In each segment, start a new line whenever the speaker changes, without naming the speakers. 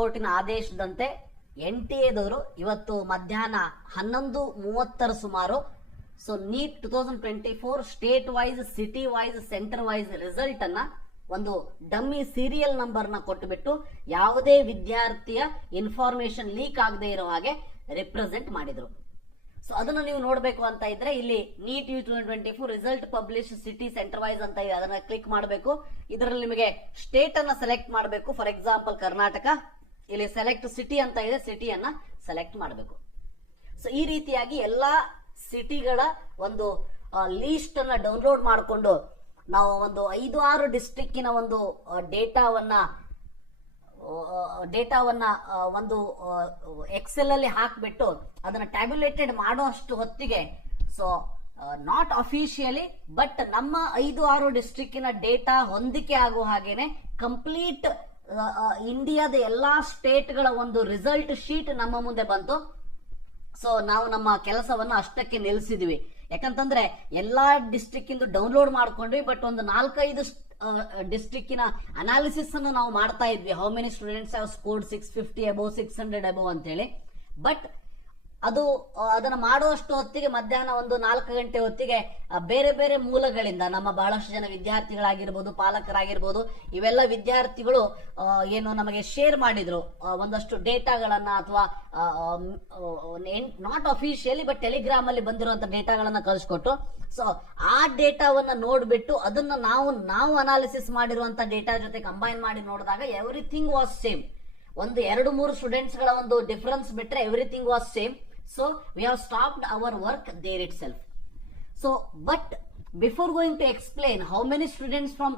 ಕೋರ್ಟಿನ ಆದೇಶದಂತೆ N T ಎದವರು ಇವತ್ತು ಮಧ್ಯಾಹ್ನ ಹನ್ನೊಂದು ಮೂವತ್ತರ ಸುಮಾರು so NEET two thousand twenty four state wise city wise center wise result ಅನ್ನ ಒಂದು ಡಮ್ಮಿ ಸೀರಿಯಲ್ ನಂಬರ್ನ ಕೊಟ್ಟುಬಿಟ್ಟು ಯಾವುದೇ ವಿದ್ಯಾರ್ಥಿಯ ಇನ್ಫಾರ್ಮೇಶನ್ ಲೀಕ್ ಆಗದೆ ಇರೋ ಹಾಗೆ ರಿಪ್ರೆಸೆಂಟ್ ಮಾಡಿದ್ರು. ಸೊ ಅದನ್ನು ನೀವು ನೋಡಬೇಕು ಅಂತ ಇದ್ರೆ ಇಲ್ಲಿ NEET U two twenty four result publish city center wise ಅಂತ ಇದೆ ಅದನ್ನ ಕ್ಲಿಕ್ ಮಾಡಬೇಕು. ಇದರಲ್ಲಿ ನಿಮಗೆ ಸ್ಟೇಟ್ ಅನ್ನ ಸೆಲೆಕ್ಟ್ ಮಾಡಬೇಕು. ಫಾರ್ ಎಕ್ಸಾಂಪಲ್ ಕರ್ನಾಟಕ ಇಲ್ಲಿ ಸೆಲೆಕ್ಟ್ ಸಿಟಿ ಅಂತ ಇದೆ ಸಿಟಿಯನ್ನ ಸೆಲೆಕ್ಟ್ ಮಾಡಬೇಕು. ಸೊ ಈ ರೀತಿಯಾಗಿ ಎಲ್ಲಾ ಸಿಟಿಗಳ ಒಂದು ಲೀಸ್ಟ್ ಅನ್ನ ಡೌನ್ಲೋಡ್ ಮಾಡಿಕೊಂಡು ನಾವು ಒಂದು ಐದು ಆರು ಡಿಸ್ಟ್ರಿಕ್ಕಿನ ಒಂದು ಡೇಟಾವನ್ನ ಡೇಟಾವನ್ನ ಒಂದು ಎಕ್ಸೆಲ್ ಅಲ್ಲಿ ಹಾಕ್ಬಿಟ್ಟು ಅದನ್ನ ಟ್ಯಾಬ್ಯುಲೇಟೆಡ್ ಮಾಡೋ ಅಷ್ಟು ಹೊತ್ತಿಗೆ ಸೊ ನಾಟ್ ಅಫಿಷಿಯಲಿ ಬಟ್ ನಮ್ಮ ಐದು ಆರು ಡಿಸ್ಟ್ರಿಕ್ಕಿನ ಡೇಟಾ ಹೊಂದಿಕೆ ಆಗುವ ಹಾಗೇನೆ ಕಂಪ್ಲೀಟ್ ಇಂಡಿಯಾದ ಎಲ್ಲಾ ಸ್ಟೇಟ್ಗಳ ಒಂದು ರಿಸಲ್ಟ್ ಶೀಟ್ ನಮ್ಮ ಮುಂದೆ ಬಂತು. ಸೊ, ನಾವು ನಮ್ಮ ಕೆಲಸವನ್ನ ಅಷ್ಟಕ್ಕೆ ನಿಲ್ಲಿಸಿದ್ವಿ ಯಾಕಂತಂದ್ರೆ ಎಲ್ಲಾ ಡಿಸ್ಟ್ರಿಕ್ ಇಂದು ಡೌನ್ಲೋಡ್ ಮಾಡ್ಕೊಂಡ್ವಿ, ಬಟ್ ಒಂದು ನಾಲ್ಕೈದು ಡಿಸ್ಟ್ರಿಕ್ಕಿನ ಅನಾಲಿಸಿಸ್ ಅನ್ನು ನಾವು ಮಾಡ್ತಾ ಇದ್ವಿ. How many students have scored six fifty above six hundred above ಅಂತೇಳಿ. ಬಟ್ ಅದು ಅದನ್ನು ಮಾಡುವಷ್ಟು ಹೊತ್ತಿಗೆ ಮಧ್ಯಾಹ್ನ ಒಂದು ನಾಲ್ಕು ಗಂಟೆ ಹೊತ್ತಿಗೆ ಬೇರೆ ಬೇರೆ ಮೂಲಗಳಿಂದ ನಮ್ಮ ಬಹಳಷ್ಟು ಜನ ವಿದ್ಯಾರ್ಥಿಗಳಾಗಿರ್ಬೋದು, ಪಾಲಕರಾಗಿರ್ಬೋದು, ಇವೆಲ್ಲ ವಿದ್ಯಾರ್ಥಿಗಳು ಏನು ನಮಗೆ ಶೇರ್ ಮಾಡಿದ್ರು. ಒಂದಷ್ಟು ಡೇಟಾಗಳನ್ನ ಅಥವಾ ನಾಟ್ ಅಫಿಷಿಯಲಿ ಬಟ್ ಟೆಲಿಗ್ರಾಮ್ ಅಲ್ಲಿ ಬಂದಿರುವಂತ ಡೇಟಾಗಳನ್ನ ಕಳಿಸ್ಕೊಟ್ಟು ಸೊ ಆ ಡೇಟಾವನ್ನ ನೋಡ್ಬಿಟ್ಟು ಅದನ್ನ ನಾವು ನಾವು ಅನಾಲಿಸಿಸ್ ಮಾಡಿರುವಂತ ಡೇಟಾ ಜೊತೆ ಕಂಬೈನ್ ಮಾಡಿ ನೋಡಿದಾಗ ಎವ್ರಿಥಿಂಗ್ ವಾಸ್ ಸೇಮ್ ಒಂದು ಎರಡು ಮೂರು ಸ್ಟೂಡೆಂಟ್ಸ್ಗಳ ಒಂದು ಡಿಫರೆನ್ಸ್ ಬಿಟ್ರೆ everything was same so we have stopped our work there itself so but going going to how how students from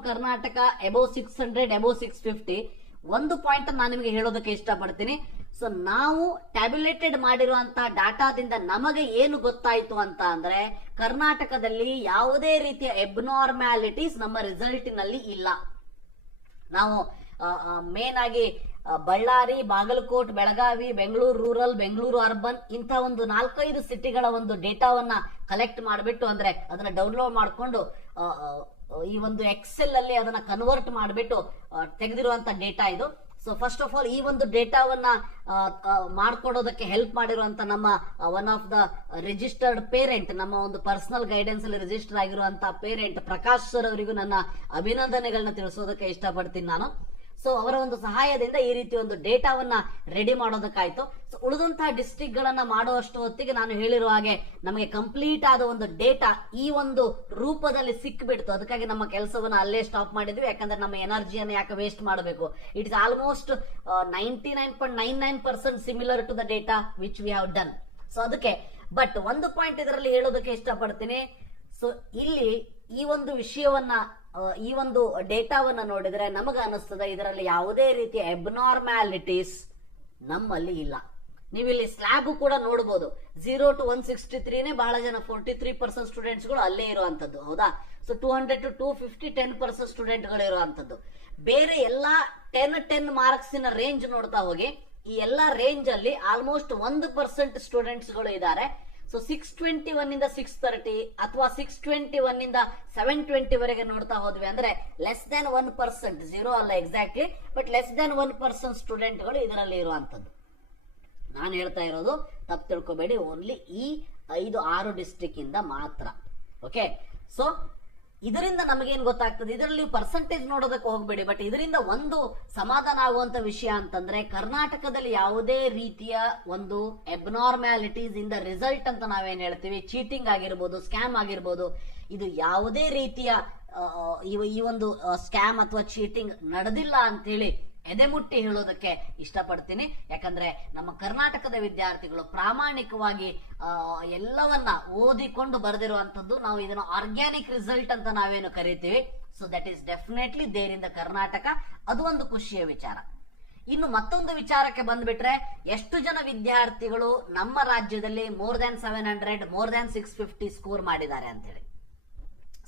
six hundred above six fifty ಒಂದು point ನಾನು ನಿಮಗೆ ಹೇಳೋದಕ್ಕೆ ಇಷ್ಟಪಡ್ತೀನಿ. ಸೊ ನಾವು ಟ್ಯಾಬ್ಯುಲೇಟೆಡ್ ಮಾಡಿರುವಂತಹ ಡಾಟಾದಿಂದ ನಮಗೆ ಏನು ಗೊತ್ತಾಯಿತು ಅಂತ ಅಂದ್ರೆ, ಕರ್ನಾಟಕದಲ್ಲಿ ಯಾವುದೇ ರೀತಿಯ ಎಬ್ನಾರ್ಮ್ಯಾಲಿಟೀಸ್ ನಮ್ಮ ರಿಸಲ್ಟಿನಲ್ಲಿ ಇಲ್ಲ. ನಾವು ಮೇನ್ ಆಗಿ ಬಳ್ಳಾರಿ, ಬಾಗಲಕೋಟ್, ಬೆಳಗಾವಿ, ಬೆಂಗಳೂರು, ರೂರಲ್, ಬೆಂಗಳೂರು ಅರ್ಬನ್ ಇಂಥ ಒಂದು ನಾಲ್ಕೈದು ಸಿಟಿಗಳ ಒಂದು ಡೇಟಾವನ್ನ ಕಲೆಕ್ಟ್ ಮಾಡಿಬಿಟ್ಟು ಅಂದ್ರೆ ಅದನ್ನ ಡೌನ್ಲೋಡ್ ಮಾಡಿಕೊಂಡು ಈ ಒಂದು ಎಕ್ಸೆಲ್ ಅಲ್ಲಿ ಅದನ್ನ ಕನ್ವರ್ಟ್ ಮಾಡಿಬಿಟ್ಟು ತೆಗೆದಿರುವಂತ ಡೇಟಾ ಇದು. ಸೊ ಫಸ್ಟ್ ಆಫ್ ಆಲ್ ಈ ಒಂದು ಡೇಟಾವನ್ನ ಮಾಡ್ಕೊಡೋದಕ್ಕೆ ಹೆಲ್ಪ್ ಮಾಡಿರುವಂತ ನಮ್ಮ one of the registered parent ನಮ್ಮ ಒಂದು ಪರ್ಸನಲ್ ಗೈಡೆನ್ಸ್ ಅಲ್ಲಿ ರಿಜಿಸ್ಟರ್ ಆಗಿರುವಂತ ಪೇರೆಂಟ್ ಪ್ರಕಾಶ್ ಸರ್ ಅವರಿಗೂ ನನ್ನ ಅಭಿನಂದನೆಗಳನ್ನ ತಿಳಿಸೋದಕ್ಕೆ ಇಷ್ಟಪಡ್ತೀನಿ ನಾನು. ಸೊ ಅವರ ಒಂದು ಸಹಾಯದಿಂದ ಈ ರೀತಿ ಒಂದು ಡೇಟಾವನ್ನ ರೆಡಿ ಮಾಡೋದಕ್ಕಾಯ್ತು. ಸೊ ಉಳಿದಂತಹ ಡಿಸ್ಟ್ರಿಕ್ಟ್ ಗಳನ್ನ ಮಾಡುವಷ್ಟು ಹೊತ್ತಿಗೆ ನಾನು ಹೇಳಿರುವ ಹಾಗೆ ನಮಗೆ ಕಂಪ್ಲೀಟ್ ಆದ ಒಂದು ಡೇಟಾ ಈ ಒಂದು ರೂಪದಲ್ಲಿ ಸಿಕ್ಬಿಡ್ತು. ಅದಕ್ಕಾಗಿ ನಮ್ಮ ಕೆಲಸವನ್ನ ಅಲ್ಲೇ ಸ್ಟಾಪ್ ಮಾಡಿದ್ವಿ. ಯಾಕಂದ್ರೆ ನಮ್ಮ ಎನರ್ಜಿಯನ್ನು ಯಾಕೆ ವೇಸ್ಟ್ ಮಾಡಬೇಕು? It is almost ninety nine point nine nine percent similar to the data which we have done so ಅದಕ್ಕೆ ಬಟ್ ಒಂದು ಪಾಯಿಂಟ್ ಇದರಲ್ಲಿ ಹೇಳೋದಕ್ಕೆ ಇಷ್ಟಪಡ್ತೀನಿ. ಸೊ ಇಲ್ಲಿ ಈ ಒಂದು ವಿಷಯವನ್ನ ಈ ಒಂದು ಡೇಟಾವನ್ನ ನೋಡಿದ್ರೆ ನಮಗೆ ಅನಿಸ್ತದೆ, ಇದರಲ್ಲಿ ಯಾವುದೇ ರೀತಿಯ ಎಬ್ನಾರ್ಮ್ಯಾಲಿಟೀಸ್ ನಮ್ಮಲ್ಲಿ ಇಲ್ಲ. ನೀವು ಇಲ್ಲಿ ಸ್ಲ್ಯಾಬ್ ಕೂಡ ನೋಡಬಹುದು ಜೀರೋ ಟು ಒನ್ ಸಿಕ್ಸ್ಟಿ ತ್ರೀನೇ ಬಹಳ ಜನ ಫೋರ್ಟಿ ತ್ರೀ ಪರ್ಸೆಂಟ್ ಸ್ಟೂಡೆಂಟ್ಸ್ಗಳು ಅಲ್ಲೇ ಇರುವಂತದ್ದು, ಹೌದಾ? So two hundred to two fifty ten percent ಸ್ಟೂಡೆಂಟ್ಗಳು ಇರುವಂತದ್ದು. ಬೇರೆ ಎಲ್ಲಾ ಟೆನ್ ಟೆನ್ ಮಾರ್ಕ್ಸಿನ ರೇಂಜ್ ನೋಡ್ತಾ ಹೋಗಿ, ಈ ಎಲ್ಲಾ ರೇಂಜ್ ಅಲ್ಲಿ ಆಲ್ಮೋಸ್ಟ್ ಒಂದು ಪರ್ಸೆಂಟ್ ಸ್ಟೂಡೆಂಟ್ಸ್ಗಳು ಇದ್ದಾರೆ. ಸೊ ಸಿಕ್ಸ್ ಟ್ವೆಂಟಿ ಒನ್ ಇಂದ ಸಿಕ್ಸ್ ತರ್ಟಿ ಅಥವಾ ಸಿಕ್ಸ್ ಟ್ವೆಂಟಿ ಒನ್ ಇಂದ ಸೆವೆನ್ ಟ್ವೆಂಟಿ ವರೆಗೆ ನೋಡ್ತಾ ಹೋದ್ವಿ. ಅಂದ್ರೆ less than one percent zero ಅಲ್ಲ exactly but less than one percent ಸ್ಟೂಡೆಂಟ್ಗಳು ಇದರಲ್ಲಿ ಇರುವಂತದ್ದು ನಾನು ಹೇಳ್ತಾ ಇರೋದು, ತಪ್ಪು ತಿಳ್ಕೊಬೇಡಿ ಓನ್ಲಿ ಈ ಐದು ಆರು ಡಿಸ್ಟ್ರಿಕ್ಟ್ ಇಂದ ಮಾತ್ರ. ಓಕೆ ಸೊ ಇದರಿಂದ ನಮಗೇನ್ ಗೊತ್ತಾಗ್ತದೆ? ಇದರಲ್ಲಿ ಪರ್ಸೆಂಟೇಜ್ ನೋಡೋದಕ್ಕೆ ಹೋಗಬೇಡಿ. ಬಟ್ ಇದರಿಂದ ಒಂದು ಸಮಾಧಾನ ಆಗುವಂತ ವಿಷಯ ಅಂತಂದ್ರೆ ಕರ್ನಾಟಕದಲ್ಲಿ ಯಾವುದೇ ರೀತಿಯ ಒಂದು ಎಬ್ನಾರ್ಮ್ಯಾಲಿಟೀಸ್ ಇಂದ ರಿಸಲ್ಟ್ ಅಂತ ನಾವೇನ್ ಹೇಳ್ತೀವಿ? ಚೀಟಿಂಗ್ ಆಗಿರ್ಬೋದು ಸ್ಕ್ಯಾಮ್ ಆಗಿರ್ಬೋದು, ಇದು ಯಾವುದೇ ರೀತಿಯ ಈ- ಈ ಒಂದು ಸ್ಕ್ಯಾಮ್ ಅಥವಾ ಚೀಟಿಂಗ್ ನಡೆದಿಲ್ಲ ಅಂತೇಳಿ ಎದೆಮುಟ್ಟಿ ಹೇಳೋದಕ್ಕೆ ಇಷ್ಟಪಡ್ತೀನಿ. ಯಾಕಂದ್ರೆ ನಮ್ಮ ಕರ್ನಾಟಕದ ವಿದ್ಯಾರ್ಥಿಗಳು ಪ್ರಾಮಾಣಿಕವಾಗಿ ಎಲ್ಲವನ್ನ ಓದಿಕೊಂಡು ಬರೆದಿರುವಂಥದ್ದು ನಾವು ಇದನ್ನು ಆರ್ಗ್ಯಾನಿಕ್ ರಿಸಲ್ಟ್ ಅಂತ ನಾವೇನು ಕರಿತೀವಿ. So that is definitely there in the Karnataka ಅದು ಒಂದು ಖುಷಿಯ ವಿಚಾರ. ಇನ್ನು ಮತ್ತೊಂದು ವಿಚಾರಕ್ಕೆ ಬಂದ್ಬಿಟ್ರೆ, ಎಷ್ಟು ಜನ ವಿದ್ಯಾರ್ಥಿಗಳು ನಮ್ಮ ರಾಜ್ಯದಲ್ಲಿ more than seven hundred more than six fifty score ಮಾಡಿದ್ದಾರೆ ಅಂತೇಳಿ.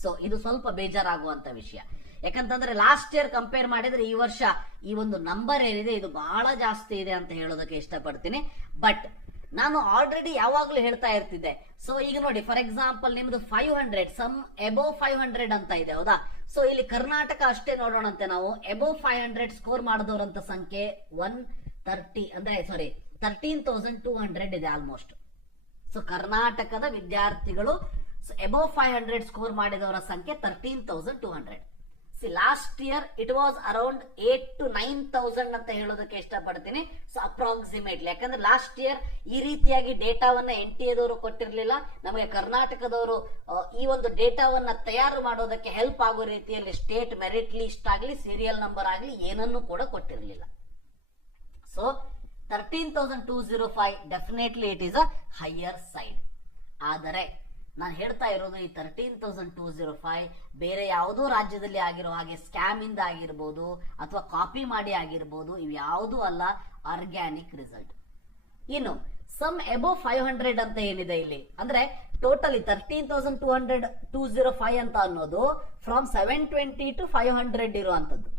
ಸೊ ಇದು ಸ್ವಲ್ಪ ಬೇಜಾರಾಗುವಂತ ವಿಷಯ. ಯಾಕಂತಂದ್ರೆ ಲಾಸ್ಟ್ ಇಯರ್ ಕಂಪೇರ್ ಮಾಡಿದ್ರೆ ಈ ವರ್ಷ ಈ ಒಂದು ನಂಬರ್ ಏನಿದೆ, ಇದು ಬಹಳ ಜಾಸ್ತಿ ಇದೆ ಅಂತ ಹೇಳೋದಕ್ಕೆ ಇಷ್ಟಪಡ್ತೀನಿ. ಬಟ್ ನಾನು ಆಲ್ರೆಡಿ ಯಾವಾಗ್ಲೂ ಹೇಳ್ತಾ ಇರ್ತಿದ್ದೆ. ಸೊ ಈಗ ನೋಡಿ ಫಾರ್ ಎಕ್ಸಾಂಪಲ್ ನಿಮ್ದು five hundred some above five hundred ಅಂತ ಇದೆ, ಹೌದಾ? ಸೊ ಇಲ್ಲಿ ಕರ್ನಾಟಕ ಅಷ್ಟೇ ನೋಡೋಣಂತೆ ನಾವು. ಎಬೋ ಫೈವ್ ಹಂಡ್ರೆಡ್ ಸ್ಕೋರ್ ಮಾಡಿದವರಂತ ಸಂಖ್ಯೆ ಒನ್ ತರ್ಟಿ ಅಂದ್ರೆ sorry thirteen thousand two hundred ಇದೆ ಆಲ್ಮೋಸ್ಟ್ ಸೊ ಕರ್ನಾಟಕದ ವಿದ್ಯಾರ್ಥಿಗಳು ಎಬೋ ಫೈವ್ ಹಂಡ್ರೆಡ್ ಸ್ಕೋರ್ ಮಾಡಿದವರ ಸಂಖ್ಯೆ thirteen thousand two hundred see last year it was around eight to nine thousand ಅಂತ ಹೇಳೋದಕ್ಕೆ ಇಷ್ಟಪಡ್ತೀನಿ. ಸೊ ಅಪ್ರಾಕ್ಸಿಮೇಟ್ಲಿ ಯಾಕಂದ್ರೆ ಲಾಸ್ಟ್ ಇಯರ್ ಈ ರೀತಿಯಾಗಿ ಡೇಟಾವನ್ನ ಎನ್ ಟಿ ಎದವರು ಕೊಟ್ಟಿರಲಿಲ್ಲ. ನಮಗೆ ಕರ್ನಾಟಕದವರು ಈ ಒಂದು ಡೇಟಾವನ್ನ ತಯಾರು ಮಾಡೋದಕ್ಕೆ ಹೆಲ್ಪ್ ಆಗೋ ರೀತಿಯಲ್ಲಿ ಸ್ಟೇಟ್ ಮೆರಿಟ್ ಲಿಸ್ಟ್ ಆಗಲಿ ಸೀರಿಯಲ್ ನಂಬರ್ ಆಗಲಿ ಏನನ್ನೂ ಕೂಡ ಕೊಟ್ಟಿರಲಿಲ್ಲ. So thirteen thousand two zero five definitely it is a higher side ಆದರೆ ನಾನು ಹೇಳ್ತಾ ಇರೋದು ಈ thirteen thousand two zero five ಬೇರೆ ಯಾವುದೋ ರಾಜ್ಯದಲ್ಲಿ ಆಗಿರೋ ಹಾಗೆ ಸ್ಕ್ಯಾಮ್ ಇಂದ ಆಗಿರ್ಬೋದು ಅಥವಾ ಕಾಪಿ ಮಾಡಿ ಆಗಿರ್ಬೋದು ಇವು ಯಾವುದೂ ಅಲ್ಲ ಆರ್ಗ್ಯಾನಿಕ್ ರಿಸಲ್ಟ್ ಇನ್ನು ಸಮ್ ಎಬೋ ಫೈವ್ ಹಂಡ್ರೆಡ್ ಅಂತ ಏನಿದೆ ಇಲ್ಲಿ? ಅಂದ್ರೆ totally thirteen thousand two hundred two zero five ಅಂತ ಅನ್ನೋದು from seven twenty to five hundred ಇರುವಂತದ್ದು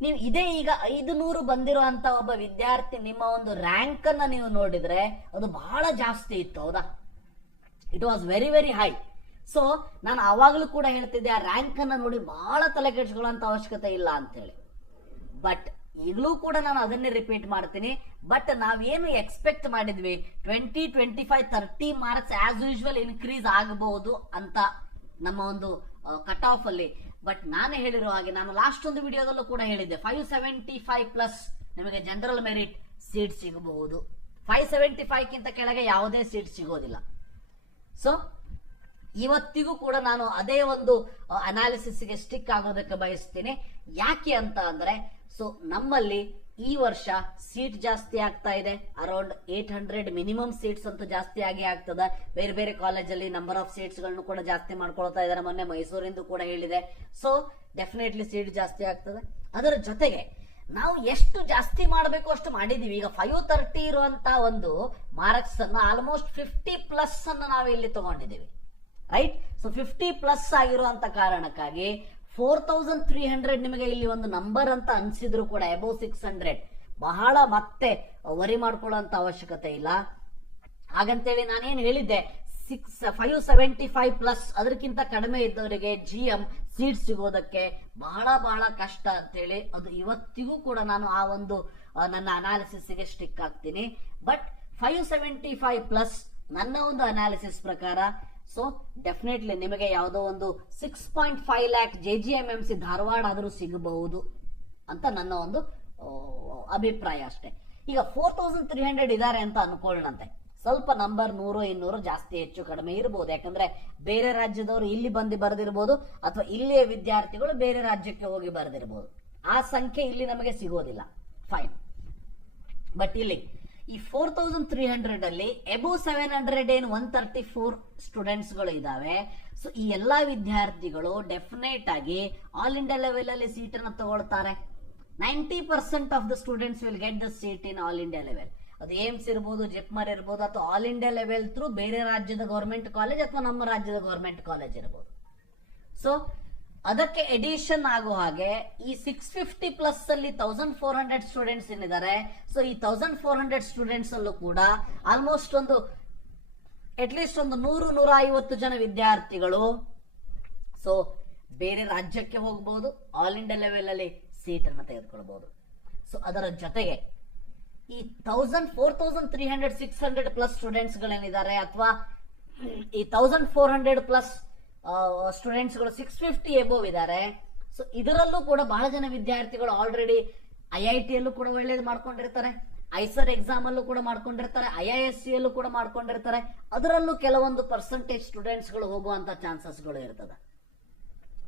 ನೀವು ಇದೇ ಈಗ ಐದು ನೂರು ಬಂದಿರುವಂತ ಒಬ್ಬ ವಿದ್ಯಾರ್ಥಿ ನಿಮ್ಮ ಒಂದು ರ್ಯಾಂಕ್ ಅನ್ನ ನೀವು ನೋಡಿದ್ರೆ ಅದು ಬಹಳ ಜಾಸ್ತಿ ಇತ್ತು, ಹೌದಾ? It was very very high so ನಾನು ಆವಾಗಲೂ ಕೂಡ ಹೇಳ್ತಿದ್ದೆ, ಆ ರ್ಯಾಂಕ್ ಅನ್ನ ನೋಡಿ ಬಹಳ ತಲೆ ಕೆಡಿಸ್ಕೊಳ್ಳೋಂಥ ಅವಶ್ಯಕತೆ ಇಲ್ಲ ಅಂತೇಳಿ ಬಟ್ ಈಗಲೂ ಕೂಡ ನಾನು ಅದನ್ನೇ ರಿಪೀಟ್ ಮಾಡ್ತೀನಿ. ಬಟ್ ನಾವೇನು ಎಕ್ಸ್ಪೆಕ್ಟ್ ಮಾಡಿದ್ವಿ? Twenty twenty five thirty marks as usual increase ಆಗಬಹುದು ಅಂತ ನಮ್ಮ ಒಂದು ಕಟ್ ಆಫ್ ಅಲ್ಲಿ. ಬಟ್ ನಾನು ಹೇಳಿರೋ ಹಾಗೆ, ನಾನು ಲಾಸ್ಟ್ ಒಂದು ವಿಡಿಯೋದಲ್ಲೂ ಕೂಡ ಹೇಳಿದ್ದೆ ಫೈವ್ ಸೆವೆಂಟಿ ಫೈವ್ ಪ್ಲಸ್ ನಿಮಗೆ ಜನರಲ್ ಮೆರಿಟ್ ಸೀಟ್ ಸಿಗಬಹುದು ಫೈವ್ ಸೆವೆಂಟಿ ಫೈವ್ ಕೆಳಗೆ ಯಾವುದೇ ಸೀಟ್ ಸಿಗೋದಿಲ್ಲ. ಸೊ ಇವತ್ತಿಗೂ ಕೂಡ ನಾನು ಅದೇ ಒಂದು ಅನಾಲಿಸಿಸ್ಗೆ ಸ್ಟಿಕ್ ಆಗೋದಕ್ಕೆ ಬಯಸ್ತೀನಿ. ಯಾಕೆ ಅಂತ ಅಂದ್ರೆ ಸೊ ನಮ್ಮಲ್ಲಿ ಈ ವರ್ಷ ಸೀಟ್ ಜಾಸ್ತಿ ಆಗ್ತಾ ಇದೆ. Around eight hundred minimum seats ಅಂತೂ ಜಾಸ್ತಿ ಆಗಿ ಆಗ್ತದ. ಬೇರೆ ಬೇರೆ ಕಾಲೇಜಲ್ಲಿ ನಂಬರ್ ಆಫ್ ಸೀಟ್ಸ್ಗಳನ್ನು ಕೂಡ ಜಾಸ್ತಿ ಮಾಡ್ಕೊಳ್ತಾ ಇದ್ದಾರೆ. ಮೊನ್ನೆ ಮೈಸೂರಿಂದು ಕೂಡ ಹೇಳಿದೆ. ಸೊ ಡೆಫಿನೆಟ್ಲಿ ಸೀಟ್ ಜಾಸ್ತಿ ಆಗ್ತದೆ. ಅದರ ಜೊತೆಗೆ ನಾವು ಎಷ್ಟು ಜಾಸ್ತಿ ಮಾಡಬೇಕು ಅಷ್ಟು ಮಾಡಿದೀವಿ. ಈಗ ಫೈವ್ ತರ್ಟಿ ಇರುವಂತ ಒಂದು ಮಾರ್ಕ್ಸ್ ಅನ್ನು ಆಲ್ಮೋಸ್ಟ್ ಫಿಫ್ಟಿ ಪ್ಲಸ್ ಅನ್ನು ನಾವು ಇಲ್ಲಿ ತಗೊಂಡಿದ್ದೀವಿ. ರೈಟ್ ಸೊ ಫಿಫ್ಟಿ ಪ್ಲಸ್ ಆಗಿರುವಂತ ಕಾರಣಕ್ಕಾಗಿ ಫೋರ್ ತೌಸಂಡ್ ತ್ರೀ ಹಂಡ್ರೆಡ್ ನಿಮಗೆ ಇಲ್ಲಿ ಒಂದು ನಂಬರ್ ಅಂತ ಅನ್ಸಿದ್ರು ಕೂಡ ಅಬೌವ್ ಸಿಕ್ಸ್ ಹಂಡ್ರೆಡ್ ಬಹಳ ಮತ್ತೆ ವರಿ ಮಾಡ್ಕೊಳ್ಳುವಂತ ಅವಶ್ಯಕತೆ ಇಲ್ಲ. ಹಾಗಂತೇಳಿ ನಾನೇನು ಹೇಳಿದ್ದೆ? Six five seventy five plus ಅದಕ್ಕಿಂತ ಕಡಿಮೆ ಇದ್ದವರಿಗೆ ಜಿ ಎಂ ಸೀಟ್ ಸಿಗೋದಕ್ಕೆ ಬಹಳ ಬಹಳ ಕಷ್ಟ ಅಂತೇಳಿ ಅದು ಇವತ್ತಿಗೂ ಕೂಡ ನಾನು ಆ ಒಂದು ನನ್ನ ಅನಾಲಿಸಿಸ್ಗೆ ಸ್ಟಿಕ್ ಆಗ್ತೀನಿ. But five seventy five plus ನನ್ನ ಒಂದು ಅನಾಲಿಸಿಸ್ ಪ್ರಕಾರ ಸೊ ಡೆಫಿನೆಟ್ಲಿ ನಿಮಗೆ ಯಾವುದೋ ಒಂದು six point five lakh J G M M C Dharwad ಆದರೂ ಸಿಗಬಹುದು ಅಂತ ನನ್ನ ಒಂದು ಅಭಿಪ್ರಾಯ ಅಷ್ಟೇ. ಈಗ ಫೋರ್ ತೌಸಂಡ್ ತ್ರೀ ಹಂಡ್ರೆಡ್ ಇದ್ದಾರೆ ಅಂತ ಅನ್ಕೊಳ್ಳಂತೆ ಸ್ವಲ್ಪ ನಂಬರ್ ನೂರು, ಇನ್ನೂರು ಜಾಸ್ತಿ ಹೆಚ್ಚು ಕಡಿಮೆ ಇರಬಹುದು ಯಾಕಂದ್ರೆ ಬೇರೆ ರಾಜ್ಯದವರು ಇಲ್ಲಿ ಬಂದು ಬರೆದಿರ್ಬೋದು ಅಥವಾ ಇಲ್ಲಿಯ ವಿದ್ಯಾರ್ಥಿಗಳು ಬೇರೆ ರಾಜ್ಯಕ್ಕೆ ಹೋಗಿ ಬರೆದಿರ್ಬೋದು. ಆ ಸಂಖ್ಯೆ ಇಲ್ಲಿ ನಮಗೆ ಸಿಗೋದಿಲ್ಲ. ಫೈನ್ ಬಟ್ ಇಲ್ಲಿ ಈ ಫೋರ್ ತೌಸಂಡ್ ತ್ರೀ ಹಂಡ್ರೆಡ್ ಅಲ್ಲಿ ಎಬೋ ಸೆವೆನ್ ಹಂಡ್ರೆಡ್ ಏನ್ ಒನ್ ತರ್ಟಿ ಫೋರ್ ಸ್ಟೂಡೆಂಟ್ಸ್ಗಳು ಇದಾವೆ. ಸೊ ಈ ಎಲ್ಲಾ ವಿದ್ಯಾರ್ಥಿಗಳು ಡೆಫಿನೆಟ್ ಆಗಿ ಆಲ್ ಇಂಡಿಯಾ ಲೆವೆಲ್ ಅಲ್ಲಿ ಸೀಟ್ ಅನ್ನು ತಗೊಳ್ತಾರೆ. Ninety percent of the students will get the seat in all India level ಅದು ಏಮ್ಸ್ ಇರ್ಬೋದು ಜಿಪ್ಮರ್ ಇರ್ಬೋದು, ಅಥವಾ ಆಲ್ ಇಂಡಿಯಾ ಲೆವೆಲ್ ಥ್ರೂ ಬೇರೆ ರಾಜ್ಯದ ಗೌರ್ಮೆಂಟ್ ಕಾಲೇಜ್ ಅಥವಾ ನಮ್ಮ ರಾಜ್ಯದ ಗೌರ್ಮೆಂಟ್ ಕಾಲೇಜ್ ಇರ್ಬೋದು. ಸೊ ಅದಕ್ಕೆ ಎಡಿಷನ್ ಆಗೋ ಹಾಗೆ ಈ ಸಿಕ್ಸ್ ಫಿಫ್ಟಿ ಪ್ಲಸ್ ಅಲ್ಲಿ ತೌಸಂಡ್ ಫೋರ್ ಹಂಡ್ರೆಡ್ ಸ್ಟೂಡೆಂಟ್ಸ್ ಏನಿದ್ದಾರೆ ಸೊ ಈ ತೌಸಂಡ್ ಫೋರ್ ಹಂಡ್ರೆಡ್ ಸ್ಟೂಡೆಂಟ್ಸ್ ಅಲ್ಲೂ ಕೂಡ ಆಲ್ಮೋಸ್ಟ್ ಒಂದು ಅಟ್ಲೀಸ್ಟ್ ಒಂದು ನೂರು ನೂರ ಐವತ್ತು ಜನ ವಿದ್ಯಾರ್ಥಿಗಳು ಸೊ ಬೇರೆ ರಾಜ್ಯಕ್ಕೆ ಹೋಗಬಹುದು ಆಲ್ ಇಂಡಿಯಾ ಲೆವೆಲ್ ಅಲ್ಲಿ ಸೀಟ್ ಅನ್ನು ತೆಗೆದುಕೊಳ್ಬಹುದು ಸೊ ಅದರ ಜೊತೆಗೆ ಈ thousand four thousand three hundred six hundred plus students ಗಳೇನಿದ್ದಾರೆ ಅಥವಾ ಈ ತೌಸಂಡ್ ಫೋರ್ ಹಂಡ್ರೆಡ್ ಪ್ಲಸ್ ಸ್ಟೂಡೆಂಟ್ಸ್ಗಳು ಸಿಕ್ಸ್ ಫಿಫ್ಟಿ ಎಬೋವ್ ಇದ್ದಾರೆ. ಸೊ ಇದರಲ್ಲೂ ಕೂಡ ಬಹಳ ಜನ ವಿದ್ಯಾರ್ಥಿಗಳು ಆಲ್ರೆಡಿ ಐ ಐ ಟಿಯಲ್ಲೂ ಕೂಡ ಒಳ್ಳೇದು ಮಾಡ್ಕೊಂಡಿರ್ತಾರೆ. ಐಸರ್ ಎಕ್ಸಾಮ್ ಅಲ್ಲೂ ಕೂಡ ಮಾಡ್ಕೊಂಡಿರ್ತಾರೆ. ಐ ಐ ಎಸ್ ಸಿ ಅಲ್ಲೂ ಕೂಡ ಮಾಡ್ಕೊಂಡಿರ್ತಾರೆ. ಅದರಲ್ಲೂ ಕೆಲವೊಂದು ಪರ್ಸೆಂಟೇಜ್ ಸ್ಟೂಡೆಂಟ್ಸ್ಗಳು ಹೋಗುವಂತ ಚಾನ್ಸಸ್ಗಳು ಇರ್ತದೆ.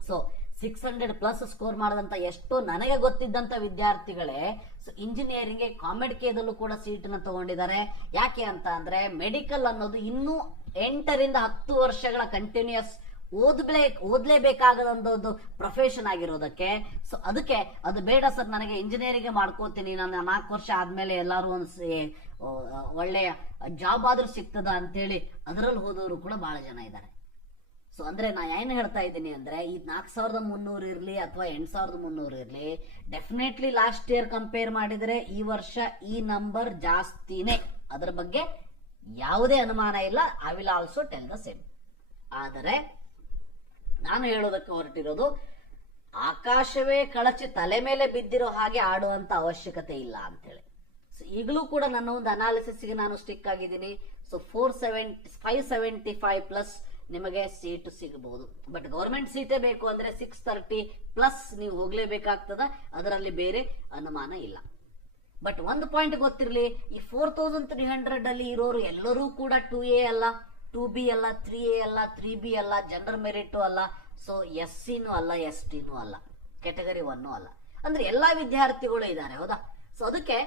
So six hundred plus score ಮಾಡಿದಂತ ಎಷ್ಟು ನನಗೆ ಗೊತ್ತಿದ್ದಂತ ವಿದ್ಯಾರ್ಥಿಗಳೇ, ಸೊ ಇಂಜಿನಿಯರಿಂಗ್ ಕಾಮೆಡ್ ಕೇದಲ್ಲೂ ಕೂಡ ಸೀಟನ್ನು ತಗೊಂಡಿದ್ದಾರೆ. ಯಾಕೆ ಅಂತ ಅಂದರೆ ಮೆಡಿಕಲ್ ಅನ್ನೋದು ಇನ್ನೂ ಎಂಟರಿಂದ ಹತ್ತು ವರ್ಷಗಳ ಕಂಟಿನ್ಯೂಸ್ ಓದ್ಲೇ ಓದ್ಲೇಬೇಕಾಗದಂತ ಒಂದು ಪ್ರೊಫೆಷನ್ ಆಗಿರೋದಕ್ಕೆ. ಸೊ ಅದಕ್ಕೆ ಅದು ಬೇಡ ಸರ್, ನನಗೆ ಇಂಜಿನಿಯರಿಂಗ್ ಮಾಡ್ಕೋತೀನಿ. ನಾನು ನಾಲ್ಕು ವರ್ಷ ಆದ್ಮೇಲೆ ಎಲ್ಲರೂ ಒಂದು ಒಳ್ಳೆಯ ಜಾಬ್ ಆದರೂ ಸಿಗ್ತದ ಅಂತೇಳಿ ಅದರಲ್ಲಿ ಹೋದವರು ಕೂಡ ಬಹಳ ಜನ ಇದ್ದಾರೆ. ಸೊ ಅಂದ್ರೆ ನಾ ಏನ್ ಹೇಳ್ತಾ ಇದ್ದೀನಿ ಅಂದ್ರೆ ಈ ನಾಲ್ಕು ಸಾವಿರದ ಮುನ್ನೂರು ಇರ್ಲಿ ಅಥವಾ ಎಂಟ್ ಸಾವಿರದ ಮುನ್ನೂರು ಇರ್ಲಿ ಡೆಫಿನೆಟ್ಲಿ ಲಾಸ್ಟ್ ಇಯರ್ ಕಂಪೇರ್ ಮಾಡಿದ್ರೆ ಈ ವರ್ಷ ಈ ನಂಬರ್ ಜಾಸ್ತಿನೇ. ಅದರ ಬಗ್ಗೆ ಯಾವುದೇ ಅನುಮಾನ ಇಲ್ಲ. I will also tell the same ಆದರೆ, ನಾನು ಹೇಳೋದಕ್ಕೆ ಹೊರಟಿರೋದು, ಆಕಾಶವೇ ಕಳಚಿ ತಲೆ ಮೇಲೆ ಬಿದ್ದಿರೋ ಹಾಗೆ ಆಡುವಂತ ಅವಶ್ಯಕತೆ ಇಲ್ಲ ಅಂತೇಳಿ ಸೊ ಈಗಲೂ ಕೂಡ ನನ್ನ ಒಂದು ಅನಾಲಿಸಿಸ್ಗೆ ನಾನು ಸ್ಟಿಕ್ ಆಗಿದ್ದೀನಿ. So four seventy five seventy five plus ನಿಮಗೆ ಸೀಟ್ ಸಿಗಬಹುದು ಬಟ್ ಗೌರ್ಮೆಂಟ್ ಸೀಟೇ ಬೇಕು ಅಂದ್ರೆ ಸಿಕ್ಸ್ ತರ್ಟಿ ಪ್ಲಸ್ ನೀವು ಹೋಗ್ಲೇಬೇಕಾಗ್ತದ. ಅದರಲ್ಲಿ ಬೇರೆ ಅನುಮಾನ ಇಲ್ಲ. ಬಟ್ ಒಂದು ಪಾಯಿಂಟ್ ಗೊತ್ತಿರಲಿ, ಈ ಫೋರ್ ತೌಸಂಡ್ ತ್ರೀ ಹಂಡ್ರೆಡ್ ಅಲ್ಲಿ ಇರೋರು ಎಲ್ಲರೂ ಕೂಡ ಟೂ ಎ ಅಲ್ಲ ಟೂ ಬಿ ಅಲ್ಲ ತ್ರೀ ಎ ಅಲ್ಲ ತ್ರೀ ಬಿ ಅಲ್ಲ ಜನರಲ್ ಮೆರಿಟ್ ಅಲ್ಲ. ಸೊ ಎಸ್ ಸಿನೂ ಅಲ್ಲ ಎಸ್ ಟಿನೂ ಅಲ್ಲ. ಕೆಟಗರಿ ಒನ್ನು ಅಲ್ಲ. ಅಂದ್ರೆ ಎಲ್ಲಾ ವಿದ್ಯಾರ್ಥಿಗಳು ಇದ್ದಾರೆ, ಹೌದಾ? ಸೊ ಅದಕ್ಕೆ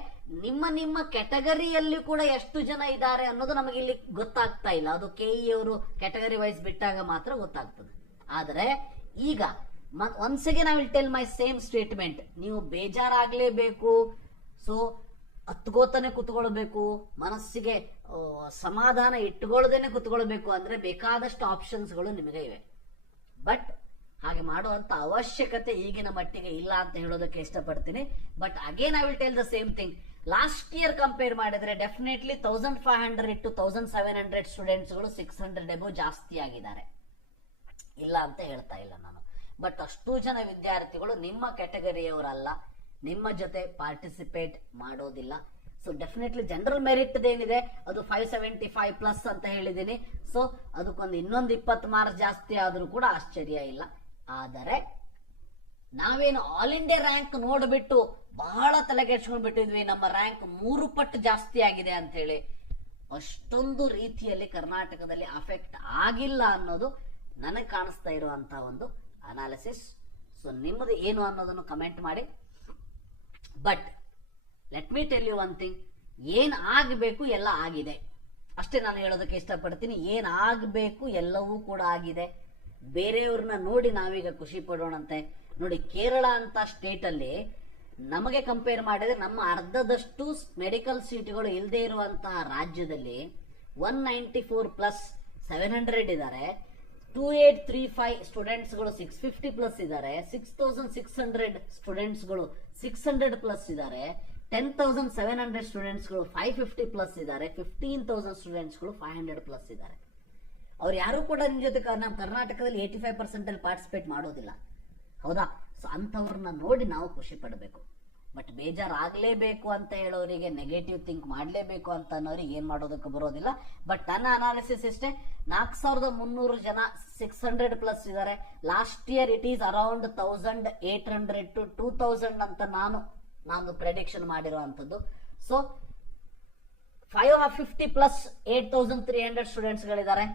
ನಿಮ್ಮ ನಿಮ್ಮ ಕೆಟಗರಿಯಲ್ಲಿ ಕೂಡ ಎಷ್ಟು ಜನ ಇದ್ದಾರೆ ಅನ್ನೋದು ನಮಗೆ ಇಲ್ಲಿ ಗೊತ್ತಾಗ್ತಾ ಇಲ್ಲ. ಅದು ಕೆ ಇ ಅವರು ಕೆಟಗರಿ ವೈಸ್ ಬಿಟ್ಟಾಗ ಮಾತ್ರ ಗೊತ್ತಾಗ್ತದೆ. ಆದರೆ ಈಗ once again I will tell my same statement ನೀವು ಬೇಜಾರಾಗ್ಲೇಬೇಕು. ಸೊ ಹತ್ಕೋತಾನೆ ಕುತ್ಕೊಳ್ಬೇಕು. ಮನಸ್ಸಿಗೆ ಸಮಾಧಾನ ಇಟ್ಕೊಳ್ದೇನೆ ಕುತ್ಕೊಳ್ಬೇಕು. ಅಂದ್ರೆ ಬೇಕಾದಷ್ಟು ಆಪ್ಷನ್ಸ್ಗಳು ನಿಮಗೆ ಇವೆ. ಬಟ್ ಹಾಗೆ ಮಾಡುವಂತ ಅವಶ್ಯಕತೆ ಈಗಿನ ಮಟ್ಟಿಗೆ ಇಲ್ಲ ಅಂತ ಹೇಳೋದಕ್ಕೆ ಇಷ್ಟಪಡ್ತೀನಿ. But again I will tell the same thing last year compare ಮಾಡಿದ್ರೆ definitely thousand five hundred to thousand seven hundred ಸ್ಟೂಡೆಂಟ್ಸ್ಗಳು six hundred above ಜಾಸ್ತಿ ಆಗಿದ್ದಾರೆ. ಇಲ್ಲ ಅಂತ ಹೇಳ್ತಾ ಇಲ್ಲ ನಾನು. ಬಟ್ ಅಷ್ಟು ಜನ ವಿದ್ಯಾರ್ಥಿಗಳು ನಿಮ್ಮ ಕ್ಯಾಟಗರಿಯವರಲ್ಲ ನಿಮ್ಮ ಜೊತೆ ಪಾರ್ಟಿಸಿಪೇಟ್ ಮಾಡೋದಿಲ್ಲ. ಸೊ ಡೆಫಿನೆಟ್ಲಿ ಜನರಲ್ ಮೆರಿಟ್ ಏನಿದೆ? ಅದು ಫೈವ್ ಸೆವೆಂಟಿ ಫೈವ್ ಪ್ಲಸ್ ಅಂತ ಹೇಳಿದ್ದೀನಿ. ಸೊ ಅದಕ್ಕೊಂದು ಇನ್ನೊಂದು ಇಪ್ಪತ್ತು ಮಾರ್ಕ್ಸ್ ಜಾಸ್ತಿ ಆದರೂ ಕೂಡ ಆಶ್ಚರ್ಯ ಇಲ್ಲ. ಆದರೆ ನಾವೇನು ಆಲ್ ಇಂಡಿಯಾ ರ್ಯಾಂಕ್ ನೋಡಿಬಿಟ್ಟು ಬಹಳ ತಲೆಗೆಡ್ಸ್ಕೊಂಡ್ ಬಿಟ್ಟಿದ್ವಿ ನಮ್ಮ ರ್ಯಾಂಕ್ ಮೂರು ಪಟ್ಟು ಜಾಸ್ತಿ ಆಗಿದೆ ಅಂತ ಹೇಳಿ ಅಷ್ಟೊಂದು ರೀತಿಯಲ್ಲಿ ಕರ್ನಾಟಕದಲ್ಲಿ ಅಫೆಕ್ಟ್ ಆಗಿಲ್ಲ ಅನ್ನೋದು ನನಗೆ ಕಾಣಿಸ್ತಾ ಇರುವಂತ ಒಂದು ಅನಾಲಿಸಿಸ್ ಸೊ ನಿಮ್ಮದು ಏನು ಅನ್ನೋದನ್ನು ಕಮೆಂಟ್ ಮಾಡಿ. But let me tell you one thing ಏನ್ ಆಗಬೇಕು ಎಲ್ಲ ಆಗಿದೆ. ಅಷ್ಟೇ ನಾನು ಹೇಳೋದಕ್ಕೆ ಇಷ್ಟಪಡ್ತೀನಿ. ಏನ್ ಆಗಬೇಕು ಎಲ್ಲವೂ ಕೂಡ ಆಗಿದೆ. ಬೇರೆಯವ್ರನ್ನ ನೋಡಿ ನಾವೀಗ ಖುಷಿ ಪಡೋಣಂತೆ. ನೋಡಿ, ಕೇರಳ ಅಂತ ಸ್ಟೇಟಲ್ಲಿ ನಮಗೆ ಕಂಪೇರ್ ಮಾಡಿದ್ರೆ ನಮ್ಮ ಅರ್ಧದಷ್ಟು ಮೆಡಿಕಲ್ ಸೀಟ್ಗಳು ಇಲ್ಲದೆ ಇರುವಂತಹ ರಾಜ್ಯದಲ್ಲಿ one ninety four plus seven hundred ಇದ್ದಾರೆ. ಟೂ ಏಟ್ ತ್ರೀ ಫೈವ್ ಸ್ಟೂಡೆಂಟ್ಸ್ಗಳು ಸಿಕ್ಸ್ ಫಿಫ್ಟಿ ಪ್ಲಸ್ ಇದ್ದಾರೆ. ಸಿಕ್ಸ್ ತೌಸಂಡ್ ಸಿಕ್ಸ್ ಹಂಡ್ರೆಡ್ ಸ್ಟೂಡೆಂಟ್ಸ್ಗಳು ಸಿಕ್ಸ್ ಹಂಡ್ರೆಡ್ ಪ್ಲಸ್ ಇದ್ದಾರೆ. ಟೆನ್ ತೌಸಂಡ್ ಸೆವೆನ್ ಹಂಡ್ರೆಡ್ ಸ್ಟೂಡೆಂಟ್ಸ್ಗಳು ಫೈವ್ ಫಿಫ್ಟಿ ಪ್ಲಸ್ ಇದ್ದಾರೆ. ಫಿಫ್ಟೀನ್ ತೌಸಂಡ್ ಸ್ಟೂಡೆಂಟ್ಸ್ಗಳು ಫೈವ್ ಹಂಡ್ರೆಡ್ ಪ್ಲಸ್ ಇದ್ದಾರೆ. ಅವ್ರು ಯಾರು ಕೂಡ ನಿಮ್ಮ ಜೊತೆ ನಮ್ಮ ಕರ್ನಾಟಕದಲ್ಲಿ ಏಯ್ಟಿ ಫೈವ್ ಪರ್ಸೆಂಟ್ ಅಲ್ಲಿ ಪಾರ್ಟಿಸಿಪೇಟ್ ಮಾಡೋದಿಲ್ಲ. ಹೌದಾ? ಸೊ ಅಂಥವ್ರನ್ನ ನೋಡಿ ನಾವು ಖುಷಿ ಪಡಬೇಕು. ಬಟ್ ಬೇಜಾರಾಗಲೇಬೇಕು ಅಂತ ಹೇಳೋರಿಗೆ ನೆಗೆಟಿವ್ ಥಿಂಕ್ ಮಾಡಲೇಬೇಕು ಅಂತ ಅನ್ನೋರಿಗೆ ಏನು ಮಾಡೋದಕ್ಕೆ ಬರೋದಿಲ್ಲ. ಬಟ್ ನನ್ನ ಅನಾಲಿಸಿಸ್ ಇಷ್ಟೇ, ನಾಲ್ಕು ಸಾವಿರದ ಮುನ್ನೂರು ಜನ ಸಿಕ್ಸ್ ಹಂಡ್ರೆಡ್ ಪ್ಲಸ್ ಇದ್ದಾರೆ last year it is around thousand eight hundred to two thousand ಅಂತ ನಾನು ನಾನು ಪ್ರೆಡಿಕ್ಷನ್ ಮಾಡಿರುವಂಥದ್ದು. So five fifty plus eight thousand three hundred ಸ್ಟೂಡೆಂಟ್ಸ್ಗಳಿದ್ದಾರೆ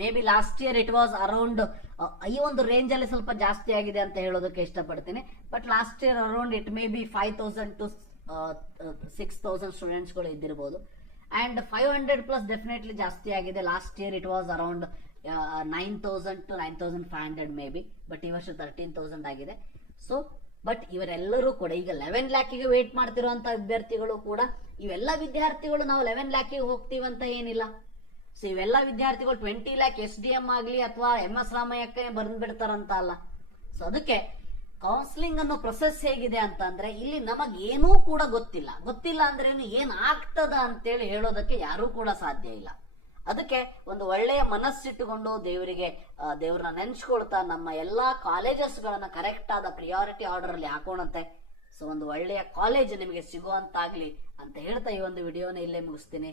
maybe last year it was around ಈ ಒಂದು ರೇಂಜ್ ಅಲ್ಲಿ ಸ್ವಲ್ಪ ಜಾಸ್ತಿ ಆಗಿದೆ ಅಂತ ಹೇಳೋದಕ್ಕೆ ಇಷ್ಟಪಡ್ತೀನಿ. But last year around it maybe five thousand to six thousand ಸ್ಟೂಡೆಂಟ್ಸ್ಗಳು ಇದ್ದಿರ್ಬೋದು. And five hundred plus definitely ಜಾಸ್ತಿ ಆಗಿದೆ. Last year it was around nine thousand to nine thousand five hundred maybe but ಈ ವರ್ಷ ತರ್ಟೀನ್ ತೌಸಂಡ್ ಆಗಿದೆ. So but ಇವರೆಲ್ಲರೂ ಕೂಡ ಈಗ eleven ಲ್ಯಾಕಿಗೆ wait ಮಾಡ್ತಿರುವಂತ ವಿದ್ಯಾರ್ಥಿಗಳು ಕೂಡ ಇವೆಲ್ಲ ವಿದ್ಯಾರ್ಥಿಗಳು ನಾವು ಲೆವೆನ್ ಲ್ಯಾಕಿಗೆ ಹೋಗ್ತೀವಂತ ಏನಿಲ್ಲ. ಸೊ, ಇವೆಲ್ಲ ವಿದ್ಯಾರ್ಥಿಗಳು twenty lakh S D M ಆಗಲಿ ಅಥವಾ ಎಂ ಎಸ್ ರಾಮಯ್ಯಕ್ಕೆ ಬಂದ್ ಬಿಡ್ತಾರಂತ ಅಲ್ಲ. ಸೊ ಅದಕ್ಕೆ ಕೌನ್ಸಿಲಿಂಗ್ ಅನ್ನೋ ಪ್ರೊಸೆಸ್ ಹೇಗಿದೆ ಅಂತ ಅಂದ್ರೆ ಇಲ್ಲಿ ನಮಗ್ ಏನೂ ಕೂಡ ಗೊತ್ತಿಲ್ಲ. ಗೊತ್ತಿಲ್ಲ ಅಂದ್ರೆ ಏನ್ ಆಗ್ತದ ಅಂತೇಳಿ ಹೇಳೋದಕ್ಕೆ ಯಾರೂ ಕೂಡ ಸಾಧ್ಯ ಇಲ್ಲ. ಅದಕ್ಕೆ ಒಂದು ಒಳ್ಳೆಯ ಮನಸ್ಸಿಟ್ಟುಕೊಂಡು ದೇವರಿಗೆ ದೇವ್ರನ್ನ ನೆನ್ಸ್ಕೊಳ್ತಾ ನಮ್ಮ ಎಲ್ಲಾ ಕಾಲೇಜಸ್ ಗಳನ್ನ ಕರೆಕ್ಟ್ ಆದ ಪ್ರಿಯಾರಿಟಿ ಆರ್ಡರ್ ಅಲ್ಲಿ ಹಾಕೋಣಂತೆ. ಸೊ ಒಂದು ಒಳ್ಳೆಯ ಕಾಲೇಜ್ ನಿಮಗೆ ಸಿಗುವಂತಾಗ್ಲಿ ಅಂತ ಹೇಳ್ತಾ ಈ ಒಂದು ವಿಡಿಯೋನ ಇಲ್ಲೇ ಮುಗಿಸ್ತೀನಿ.